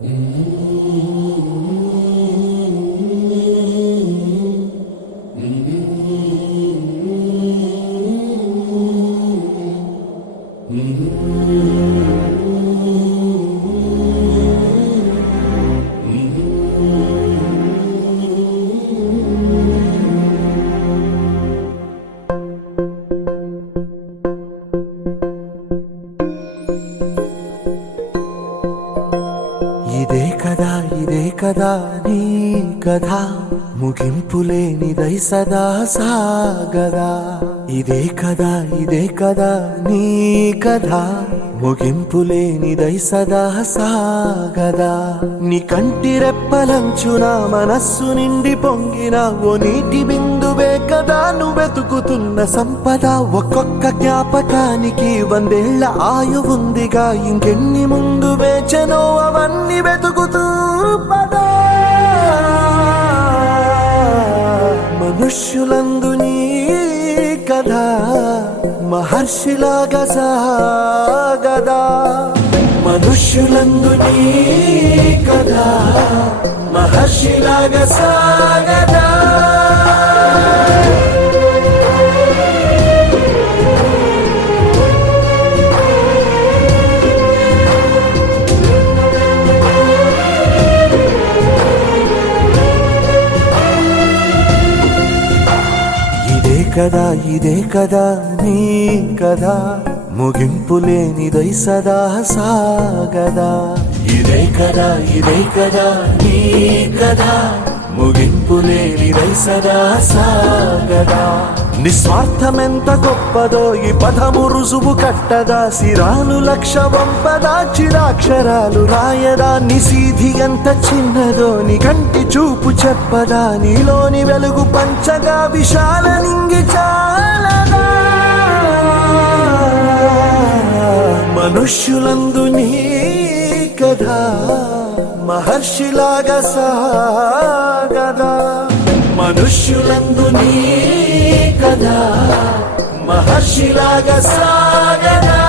ఇదే కదా నీ కథ ముగింపులేనిదై సదా సాగదా. ఇదే కదా నీ కథ ముగింపులేనిదై సదా సాగదా. నీ కంటి రెప్పలంచున మనస్సు నిండి పొంగిన ఓ నీటి బిందువే కదా నువ్వెతుకుతున్న సంపద. ఒక్కొక్క జ్ఞాపకానికి 100 ఏళ్ల ఆయువుందిగా, ఇంకెన్ని ముందు వేచనో అవన్నీ వెతుకుతూ పదా. మనుష్యులందు నీ కథ మహర్షిలాగా సాగదా. మనుష్యులందు నీ కథ మహర్షిలాగా సాగదా. ఇదే కదా నీ కథ ముగింపులేనిదై సదా సాగదా. ఇదే కదా నీ కథ ముగింపులేనిదై సదా సాగదా. నిస్వార్థమెంత గొప్పదో ఈ పదము రుజువు కట్టదా. సిరాలు 1,00,000 వంపదా, చిరాక్షరాలు రాయదా. నిశీధి ఎంత చిన్నదో నీ కంటి చూపు చెప్పదా. నీలోని వెలుగు పంచగా విశాల నింగి చాలదా. మనుష్యులందు నీ కథ మహర్షిలాగా సాగదా. మనుష్యులందు నీ కథ మహర్షిలాగా సాగదా.